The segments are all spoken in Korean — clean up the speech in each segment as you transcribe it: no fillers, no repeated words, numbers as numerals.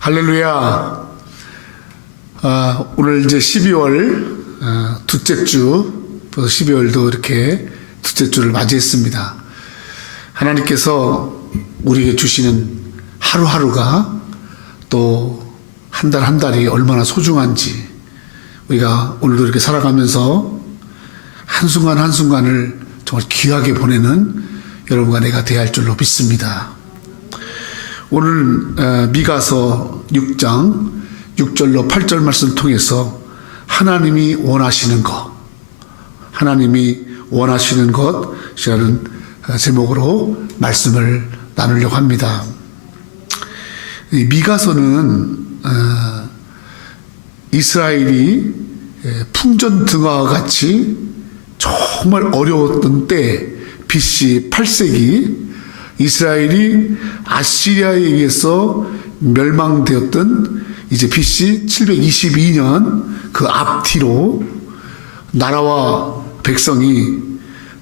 할렐루야. 오늘 이제 12월 둘째 주, 12월도 이렇게 둘째 주를 맞이했습니다. 하나님께서 우리에게 주시는 하루하루가 또 한 달 한 달이 얼마나 소중한지 우리가 오늘도 이렇게 살아가면서 한순간 한순간을 정말 귀하게 보내는 여러분과 내가 되어야 할 줄로 믿습니다. 오늘 미가서 6장 6절로 8절 말씀을 통해서 하나님이 원하시는 것이라는 제목으로 말씀을 나누려고 합니다. 이 미가서는 이스라엘이 풍전등화와 같이 정말 어려웠던 때 BC 8세기 이스라엘이 아시리아에 의해서 멸망되었던 이제 BC 722년 그 앞뒤로 나라와 백성이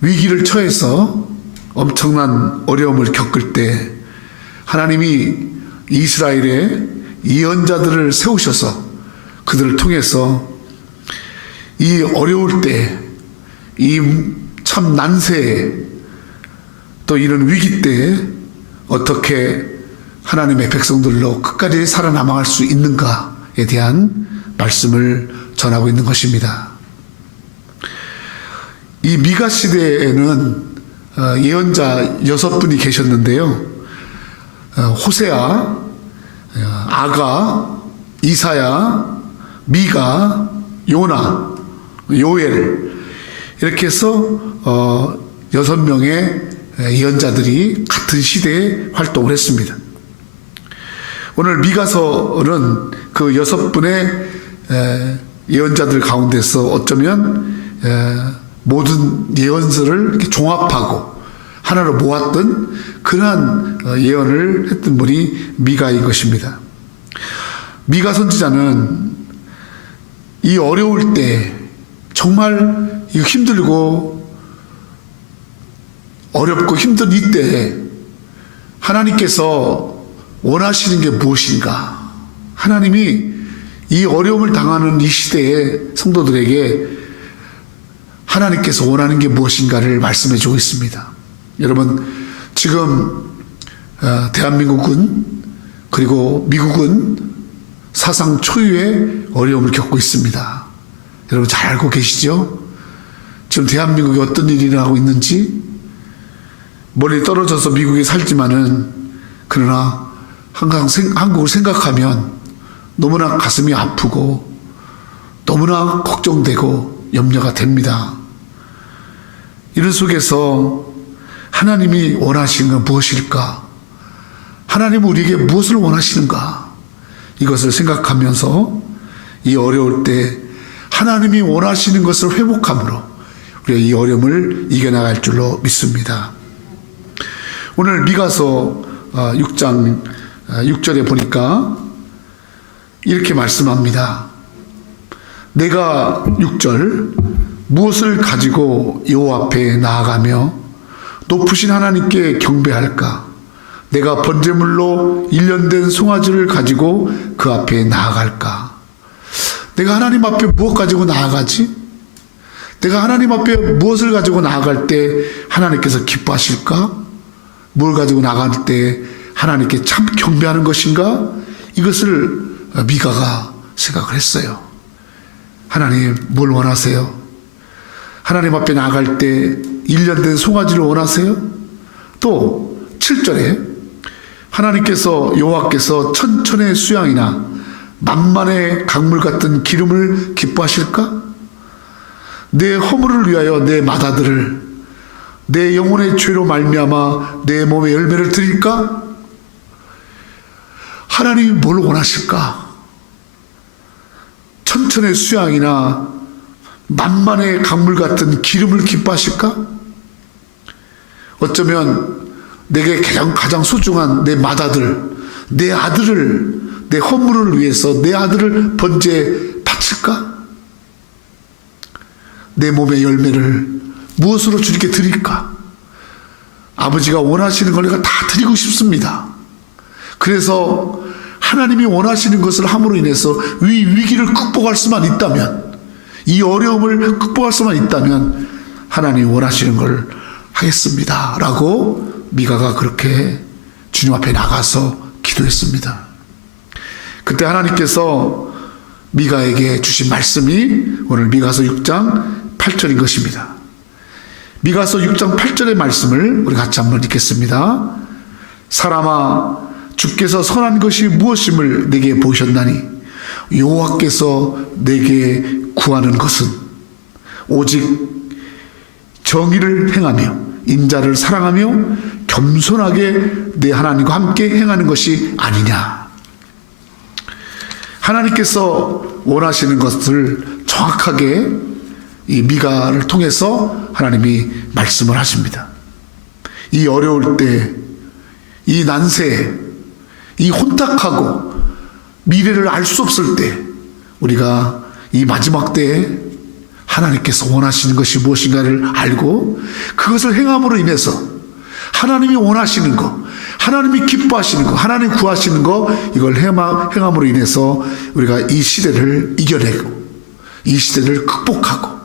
위기를 처해서 엄청난 어려움을 겪을 때 하나님이 이스라엘의 예언자들을 세우셔서 그들을 통해서 이 어려울 때, 이 참 난세에 또 이런 위기 때 어떻게 하나님의 백성들로 끝까지 살아남아갈 수 있는가에 대한 말씀을 전하고 있는 것입니다. 이 미가 시대에는 예언자 6분이 계셨는데요. 호세아, 아가, 이사야, 미가, 요나, 요엘 이렇게 해서 6명의 예언자들이 같은 시대에 활동을 했습니다. 오늘 미가서는 그 6분의 예언자들 가운데서 어쩌면 모든 예언서를 이렇게 종합하고 하나로 모았던 그러한 예언을 했던 분이 미가인 것입니다. 미가 선지자는 이 어려울 때 정말 힘들고 어렵고 힘든 이때 하나님께서 원하시는 게 무엇인가? 하나님이 이 어려움을 당하는 이 시대의 성도들에게 하나님께서 원하는 게 무엇인가를 말씀해 주고 있습니다. 여러분, 지금 대한민국은 그리고 미국은 사상 초유의 어려움을 겪고 있습니다. 여러분 잘 알고 계시죠? 지금 대한민국에 어떤 일이 일어나고 있는지 멀리 떨어져서 미국에 살지만은 그러나 항상 한국을 생각하면 너무나 가슴이 아프고 너무나 걱정되고 염려가 됩니다. 이런 속에서 하나님이 원하시는 건 무엇일까? 하나님은 우리에게 무엇을 원하시는가? 이것을 생각하면서 이 어려울 때 하나님이 원하시는 것을 회복함으로 우리가 이 어려움을 이겨나갈 줄로 믿습니다. 오늘 미가서 6장 6절에 보니까 이렇게 말씀합니다. 내가 6절 무엇을 가지고 여호와 앞에 나아가며 높으신 하나님께 경배할까? 내가 번제물로 일련된 송아지를 가지고 그 앞에 나아갈까? 내가 하나님 앞에 무엇 가지고 나아가지? 내가 하나님 앞에 무엇을 가지고 나아갈 때 하나님께서 기뻐하실까? 뭘 가지고 나갈 때 하나님께 참 경배하는 것인가? 이것을 미가가 생각을 했어요. 하나님 뭘 원하세요? 하나님 앞에 나아갈 때 일련된 송아지를 원하세요? 또 7절에 하나님께서 여호와께서 천천의 수양이나 만만의 강물 같은 기름을 기뻐하실까? 내 허물을 위하여 내 맏아들을 내 영혼의 죄로 말미암아 내 몸에 열매를 드릴까? 하나님이 뭘 원하실까? 천천의 수양이나 만만의 강물 같은 기름을 기뻐하실까? 어쩌면 내게 가장 소중한 내 맏아들, 내 아들을, 내 허물을 위해서 내 아들을 번제 바칠까? 내 몸의 열매를 무엇으로 주님께 드릴까? 아버지가 원하시는 걸 내가 다 드리고 싶습니다. 그래서 하나님이 원하시는 것을 함으로 인해서 이 위기를 극복할 수만 있다면, 이 어려움을 극복할 수만 있다면 하나님이 원하시는 걸 하겠습니다 라고 미가가 그렇게 주님 앞에 나가서 기도했습니다. 그때 하나님께서 미가에게 주신 말씀이 오늘 미가서 6장 8절인 것입니다. 미가서 6장 8절의 말씀을 우리 같이 한번 읽겠습니다. 사람아, 주께서 선한 것이 무엇임을 내게 보이셨나니 여호와께서 내게 구하는 것은 오직 정의를 행하며 인자를 사랑하며 겸손하게 내 하나님과 함께 행하는 것이 아니냐. 하나님께서 원하시는 것을 정확하게 이 미가를 통해서 하나님이 말씀을 하십니다. 이 어려울 때, 이 난세에, 이 혼탁하고 미래를 알 수 없을 때, 우리가 이 마지막 때에 하나님께서 원하시는 것이 무엇인가를 알고 그것을 행함으로 인해서 하나님이 원하시는 것, 하나님이 기뻐하시는 것, 하나님 구하시는 것, 이걸 행함으로 인해서 우리가 이 시대를 이겨내고 이 시대를 극복하고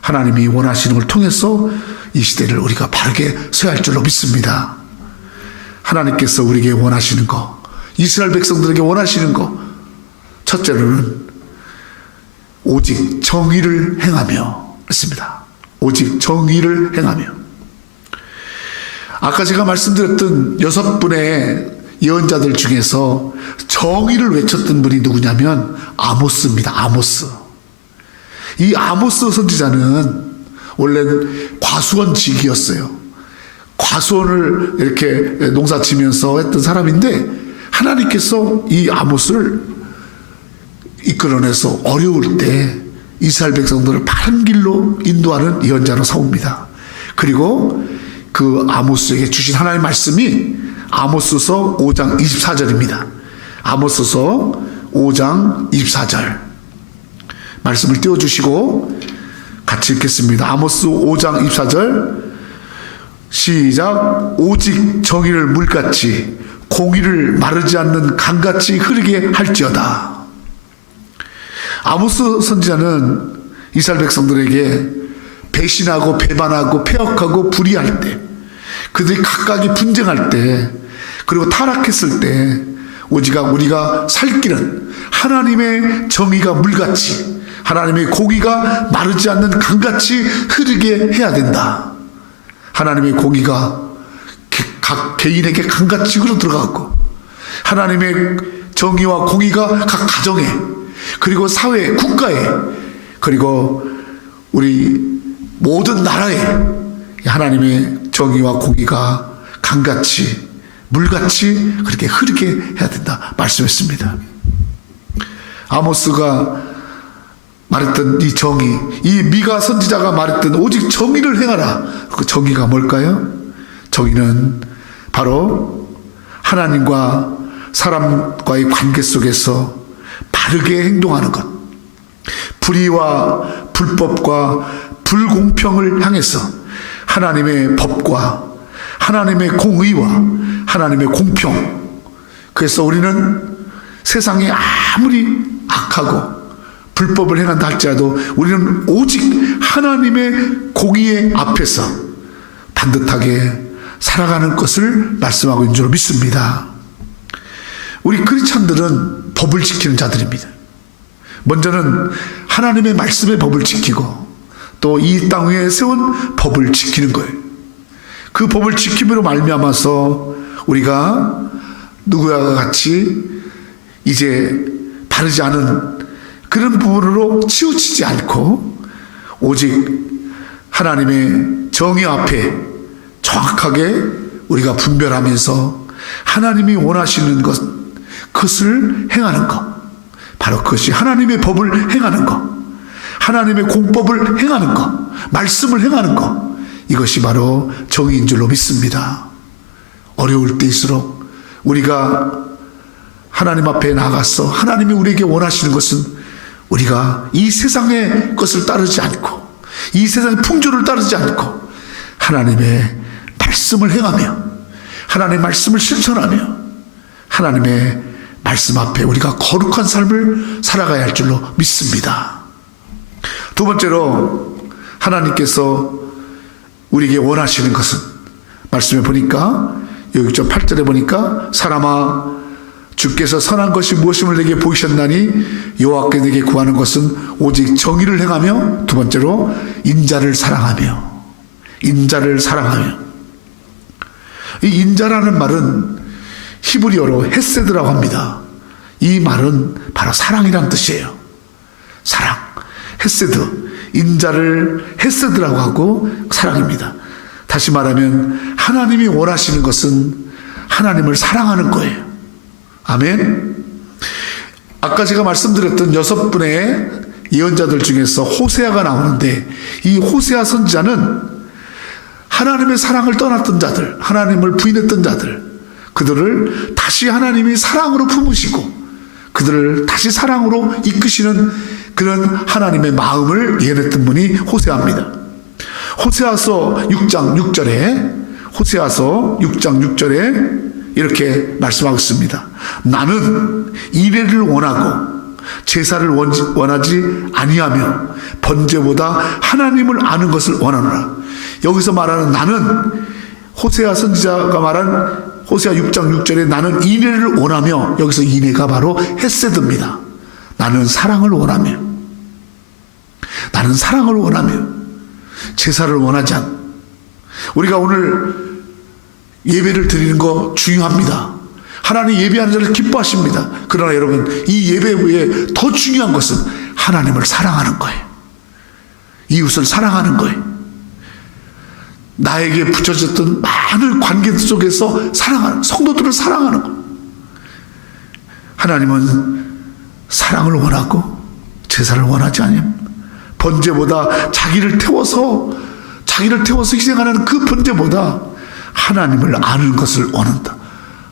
하나님이 원하시는 걸 통해서 이 시대를 우리가 바르게 서야 할 줄로 믿습니다. 하나님께서 우리에게 원하시는 것, 이스라엘 백성들에게 원하시는 것, 첫째로는 오직 정의를 행하며 했습니다. 오직 정의를 행하며. 아까 제가 말씀드렸던 6분의 예언자들 중에서 정의를 외쳤던 분이 누구냐면 아모스입니다. 아모스. 이 아모스 선지자는 원래는 과수원직이었어요. 과수원을 이렇게 농사지면서 했던 사람인데 하나님께서 이 아모스를 이끌어내서 어려울 때 이스라엘 백성들을 바른 길로 인도하는 예언자로 삼습니다. 그리고 그 아모스에게 주신 하나님의 말씀이 아모스서 5장 24절입니다. 아모스서 5장 24절 말씀을 띄워주시고 같이 읽겠습니다. 아모스 5장 24절 시작. 오직 정의를 물같이 공의를 마르지 않는 강같이 흐르게 할지어다. 아모스 선지자는 이스라엘 백성들에게 배신하고 배반하고 폐역하고 불의할 때, 그들이 각각이 분쟁할 때, 그리고 타락했을 때 오직 우리가 살 길은 하나님의 정의가 물같이, 하나님의 공의가 마르지 않는 강같이 흐르게 해야 된다. 하나님의 공의가 각 개인에게 강같이 흘러 들어가고 하나님의 정의와 공의가 각 가정에, 그리고 사회, 국가에, 그리고 우리 모든 나라에 하나님의 정의와 공의가 강같이 물같이 그렇게 흐르게 해야 된다 말씀했습니다. 아모스가 말했던 이 정의, 이 미가 선지자가 말했던 오직 정의를 행하라. 그 정의가 뭘까요? 정의는 바로 하나님과 사람과의 관계 속에서 바르게 행동하는 것, 불의와 불법과 불공평을 향해서 하나님의 법과 하나님의 공의와 하나님의 공평. 그래서 우리는 세상에 아무리 악하고 불법을 행한다 할지라도 우리는 오직 하나님의 공의의 앞에서 반듯하게 살아가는 것을 말씀하고 있는 줄 믿습니다. 우리 크리스찬들은 법을 지키는 자들입니다. 먼저는 하나님의 말씀의 법을 지키고 또 이 땅 위에 세운 법을 지키는 거예요. 그 법을 지킴으로 말미암아서 우리가 누구와 같이 이제 바르지 않은 그런 부분으로 치우치지 않고 오직 하나님의 정의 앞에 정확하게 우리가 분별하면서 하나님이 원하시는 것, 그것을 행하는 것, 바로 그것이 하나님의 법을 행하는 것, 하나님의 공법을 행하는 것, 말씀을 행하는 것, 이것이 바로 정의인 줄로 믿습니다. 어려울 때일수록 우리가 하나님 앞에 나가서 하나님이 우리에게 원하시는 것은 우리가 이 세상의 것을 따르지 않고 이 세상의 풍조를 따르지 않고 하나님의 말씀을 행하며 하나님의 말씀을 실천하며 하나님의 말씀 앞에 우리가 거룩한 삶을 살아가야 할 줄로 믿습니다. 두 번째로 하나님께서 우리에게 원하시는 것은, 말씀에 보니까 여기 8절에 보니까 사람아 주께서 선한 것이 무엇임을 내게 보이셨나니 여호와께 내게 구하는 것은 오직 정의를 행하며, 두 번째로 인자를 사랑하며. 인자를 사랑하며. 이 인자라는 말은 히브리어로 헤세드라고 합니다. 이 말은 바로 사랑이란 뜻이에요. 사랑, 헤세드. 인자를 헤세드라고 하고 사랑입니다. 다시 말하면 하나님이 원하시는 것은 하나님을 사랑하는 거예요. 아멘. 아까 제가 말씀드렸던 6분의 예언자들 중에서 호세아가 나오는데, 이 호세아 선지자는 하나님의 사랑을 떠났던 자들, 하나님을 부인했던 자들, 그들을 다시 하나님이 사랑으로 품으시고 그들을 다시 사랑으로 이끄시는 그런 하나님의 마음을 예언했던 분이 호세아입니다. 호세아서 6장 6절에 이렇게 말씀하고 있습니다. 나는 인애를 원하고 제사를 원하지 아니하며 번제보다 하나님을 아는 것을 원하노라. 여기서 말하는 나는, 호세아 선지자가 말한 호세아 6장 6절에 나는 인애를 원하며, 여기서 인애가 바로 헤세드입니다. 나는 사랑을 원하며, 나는 사랑을 원하며 제사를 원하지 않. 우리가 오늘 예배를 드리는 거 중요합니다. 하나님 예배하는 자를 기뻐하십니다. 그러나 여러분, 이 예배 후에 더 중요한 것은 하나님을 사랑하는 거예요. 이웃을 사랑하는 거예요. 나에게 붙여졌던 많은 관계 속에서 사랑하는, 성도들을 사랑하는 것. 하나님은 사랑을 원하고 제사를 원하지 않으면 번제보다 자기를 태워서 희생하는 그 번제보다 하나님을 아는 것을 원한다.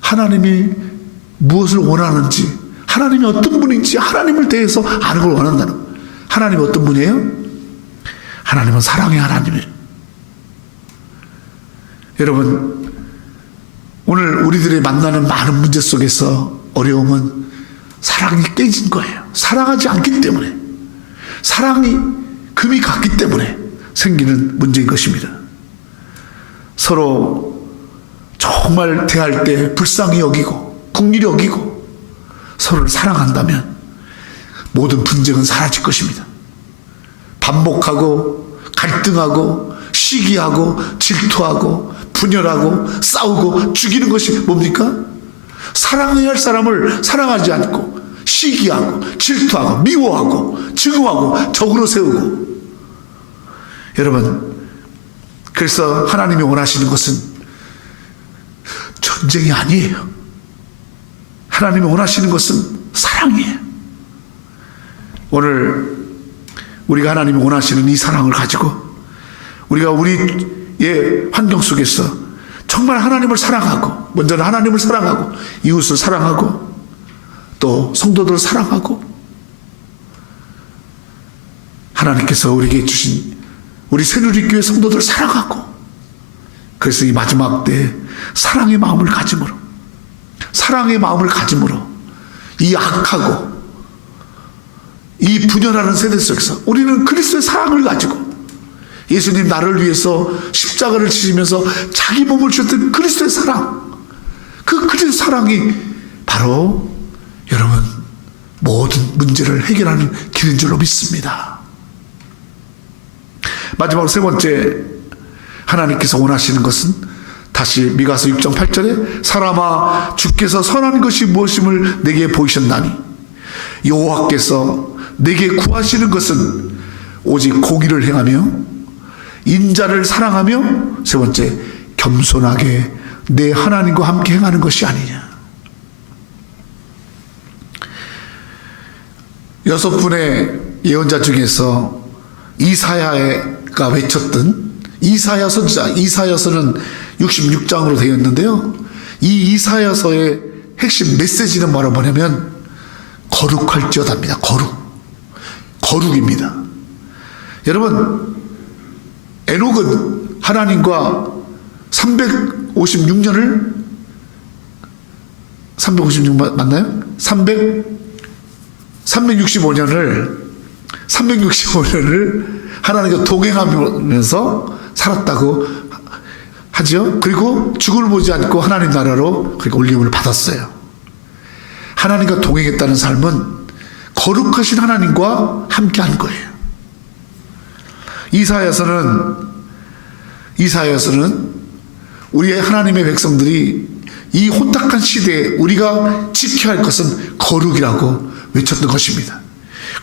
하나님이 무엇을 원하는지, 하나님이 어떤 분인지 하나님을 대해서 아는 걸 원한다는 거예요. 하나님이 어떤 분이에요? 하나님은 사랑의 하나님이에요. 여러분, 오늘 우리들이 만나는 많은 문제 속에서 어려움은 사랑이 깨진 거예요. 사랑하지 않기 때문에, 사랑이 금이 갔기 때문에 생기는 문제인 것입니다. 서로 정말 대할 때 불쌍히 여기고 긍휼히 여기고 서로를 사랑한다면 모든 분쟁은 사라질 것입니다. 반복하고 갈등하고 시기하고 질투하고 분열하고 싸우고 죽이는 것이 뭡니까? 사랑해야 할 사람을 사랑하지 않고 시기하고 질투하고 미워하고 증오하고 적으로 세우고. 여러분, 그래서 하나님이 원하시는 것은 전쟁이 아니에요. 하나님이 원하시는 것은 사랑이에요. 오늘 우리가 하나님이 원하시는 이 사랑을 가지고 우리가 우리의 환경 속에서 정말 하나님을 사랑하고, 먼저는 하나님을 사랑하고 이웃을 사랑하고 또 성도들을 사랑하고, 하나님께서 우리에게 주신 우리 새누리교회 성도들을 사랑하고, 그래서 이 마지막 때 사랑의 마음을 가짐으로 이 악하고 이 분열하는 세대 속에서 우리는 그리스도의 사랑을 가지고, 예수님 나를 위해서 십자가를 지시면서 자기 몸을 주셨던 그리스도의 사랑, 그 그리스도의 사랑이 바로 여러분 모든 문제를 해결하는 길인 줄로 믿습니다. 마지막으로 세 번째, 하나님께서 원하시는 것은 다시 미가서 6장 8절에 사람아 주께서 선한 것이 무엇임을 내게 보이셨나니 여호와께서 내게 구하시는 것은 오직 공의를 행하며 인자를 사랑하며, 세 번째, 겸손하게 내 하나님과 함께 행하는 것이 아니냐. 6분의 예언자 중에서 이사야가 외쳤던 이사야 선지자, 이사야서는 66장으로 되어 있는데요, 이 이사야서의 핵심 메시지는 뭐냐면 거룩할지어다입니다. 거룩입니다. 여러분, 에녹은 하나님과 356년을 356 맞나요? 365년을 하나님과 동행하면서 살았다고 하죠. 그리고 죽음을 보지 않고 하나님 나라로 그렇게 올림을 받았어요. 하나님과 동행했다는 삶은 거룩하신 하나님과 함께한 거예요. 이사야서는 우리의 하나님의 백성들이 이 혼탁한 시대에 우리가 지켜야 할 것은 거룩이라고 외쳤던 것입니다.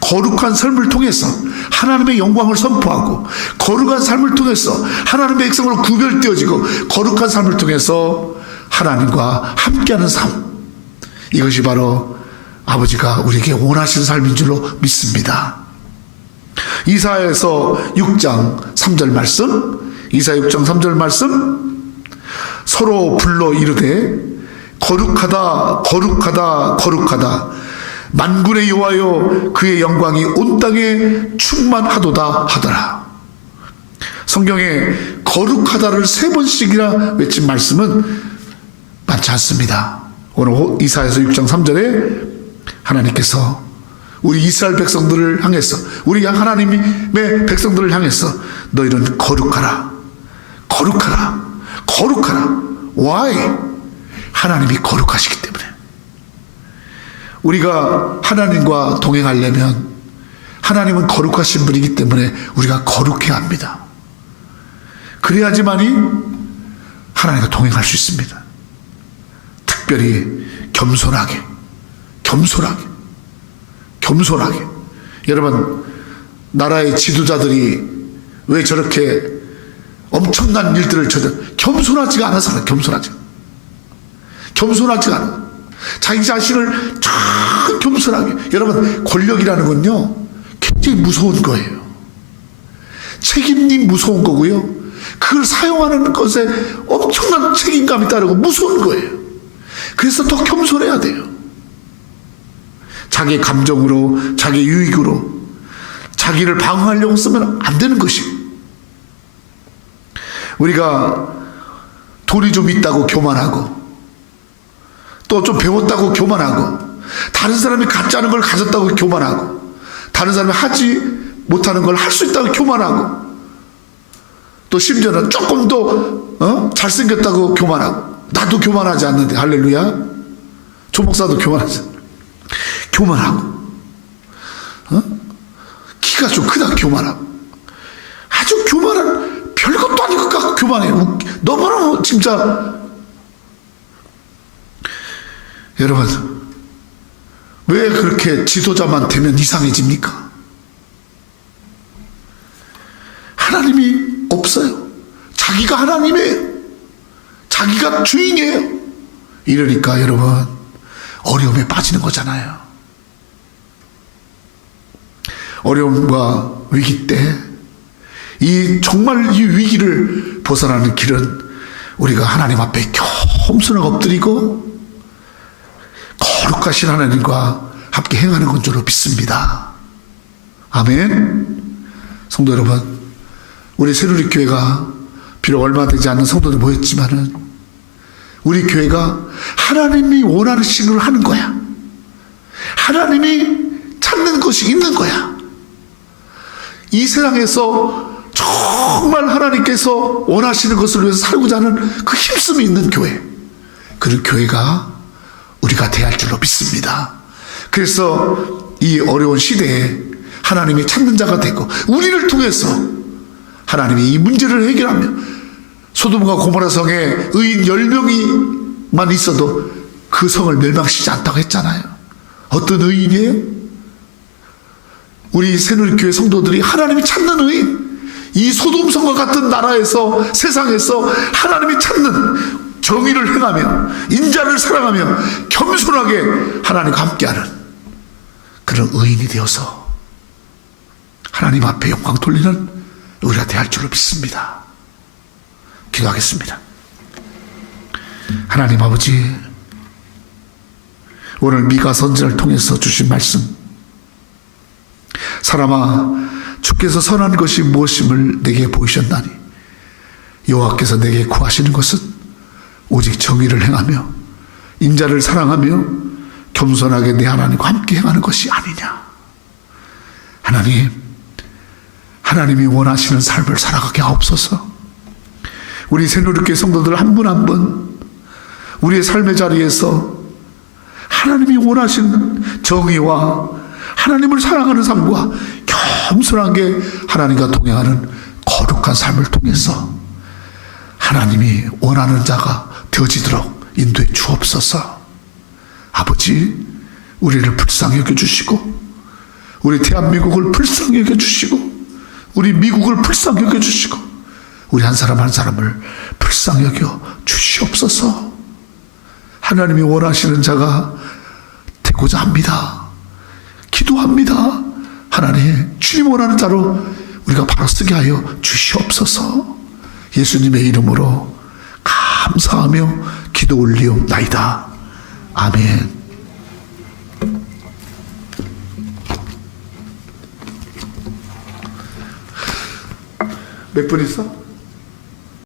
거룩한 삶을 통해서 하나님의 영광을 선포하고, 거룩한 삶을 통해서 하나님의 백성으로 구별되어지고, 거룩한 삶을 통해서 하나님과 함께하는 삶, 이것이 바로 아버지가 우리에게 원하시는 삶인 줄로 믿습니다. 이사야서 6장 3절 말씀, 이사야 6장 3절 말씀, 서로 불러 이르되 거룩하다 거룩하다 거룩하다 만군의 여호와여 그의 영광이 온 땅에 충만하도다 하더라. 성경에 거룩하다를 3번씩이나 외친 말씀은 많지 않습니다. 오늘 이사야서 6장 3절에 하나님께서 우리 이스라엘 백성들을 향해서, 우리 하나님의 백성들을 향해서 너희는 거룩하라 거룩하라 거룩하라. Why? 하나님이 거룩하시기 때문에. 우리가 하나님과 동행하려면 하나님은 거룩하신 분이기 때문에 우리가 거룩해야 합니다. 그래야지만이 하나님과 동행할 수 있습니다. 특별히 겸손하게. 여러분, 나라의 지도자들이 왜 저렇게 엄청난 일들을 겸손하지가 않아서 겸손하지가 않아. 자기 자신을 참 겸손하게. 여러분, 권력이라는 건요 굉장히 무서운 거예요. 책임이 무서운 거고요, 그걸 사용하는 것에 엄청난 책임감이 따르고 무서운 거예요. 그래서 더 겸손해야 돼요. 자기 감정으로, 자기 유익으로 자기를 방어하려고 쓰면 안 되는 것이에요. 우리가 돈이 좀 있다고 교만하고, 또 좀 배웠다고 교만하고, 다른 사람이 갖지 않은 걸 가졌다고 교만하고, 다른 사람이 하지 못하는 걸 할 수 있다고 교만하고, 또 심지어는 조금 더 잘생겼다고 교만하고. 나도 교만하지 않는데, 할렐루야. 조 목사도 교만하고, 키가 좀 크다 교만하고, 아주 교만한, 별것도 아니고 교만해. 너무너무 진짜. 여러분, 왜 그렇게 지도자만 되면 이상해집니까? 하나님이 없어요. 자기가 하나님이에요. 자기가 주인이에요. 이러니까 여러분, 어려움에 빠지는 거잖아요. 어려움과 위기 때 정말 이 위기를 벗어나는 길은 우리가 하나님 앞에 겸손하게 엎드리고 거룩하신 하나님과 함께 행하는 건 줄로 믿습니다. 아멘. 성도 여러분, 우리 새누리 교회가 비록 얼마 되지 않는 성도들 모였지만은 우리 교회가 하나님이 원하시는 걸 하는 거야. 하나님이 찾는 것이 있는 거야. 이 세상에서 정말 하나님께서 원하시는 것을 위해서 살고자 하는 그 힘씀이 있는 교회, 그런 교회가 우리가 돼야 할 줄로 믿습니다. 그래서 이 어려운 시대에 하나님이 찾는 자가 되고, 우리를 통해서 하나님이 이 문제를 해결하며, 소돔과 고모라 성에 의인 10명이만 있어도 그 성을 멸망시키지 않다고 했잖아요. 어떤 의인이에요? 우리 새누리교회 성도들이 하나님이 찾는 의인, 이 소돔성과 같은 나라에서, 세상에서 하나님이 찾는, 정의를 행하며 인자를 사랑하며 겸손하게 하나님과 함께하는 그런 의인이 되어서 하나님 앞에 영광 돌리는 우리가 되어야 할 줄로 믿습니다. 기도하겠습니다. 하나님 아버지, 오늘 미가 선지자를 통해서 주신 말씀, 사람아 주께서 선한 것이 무엇임을 내게 보이셨나니 여호와께서 내게 구하시는 것은 오직 정의를 행하며 인자를 사랑하며 겸손하게 내 하나님과 함께 행하는 것이 아니냐. 하나님이 원하시는 삶을 살아가게 하옵소서. 우리 새누리교회 성도들 한 분 한 분 우리의 삶의 자리에서 하나님이 원하시는 정의와 하나님을 사랑하는 삶과 겸손하게 하나님과 동행하는 거룩한 삶을 통해서 하나님이 원하는 자가 되어지도록 인도해 주옵소서. 아버지, 우리를 불쌍히 여겨주시고 우리 대한민국을 불쌍히 여겨주시고 우리 미국을 불쌍히 여겨주시고 우리 한 사람 한 사람을 불쌍히 여겨 주시옵소서. 하나님이 원하시는 자가 되고자 합니다. 기도합니다. 하나님, 주님 원하는 자로 우리가 바로 쓰게 하여 주시옵소서. 예수님의 이름으로 감사하며 기도 올리옵나이다. 아멘. 몇 분 있어?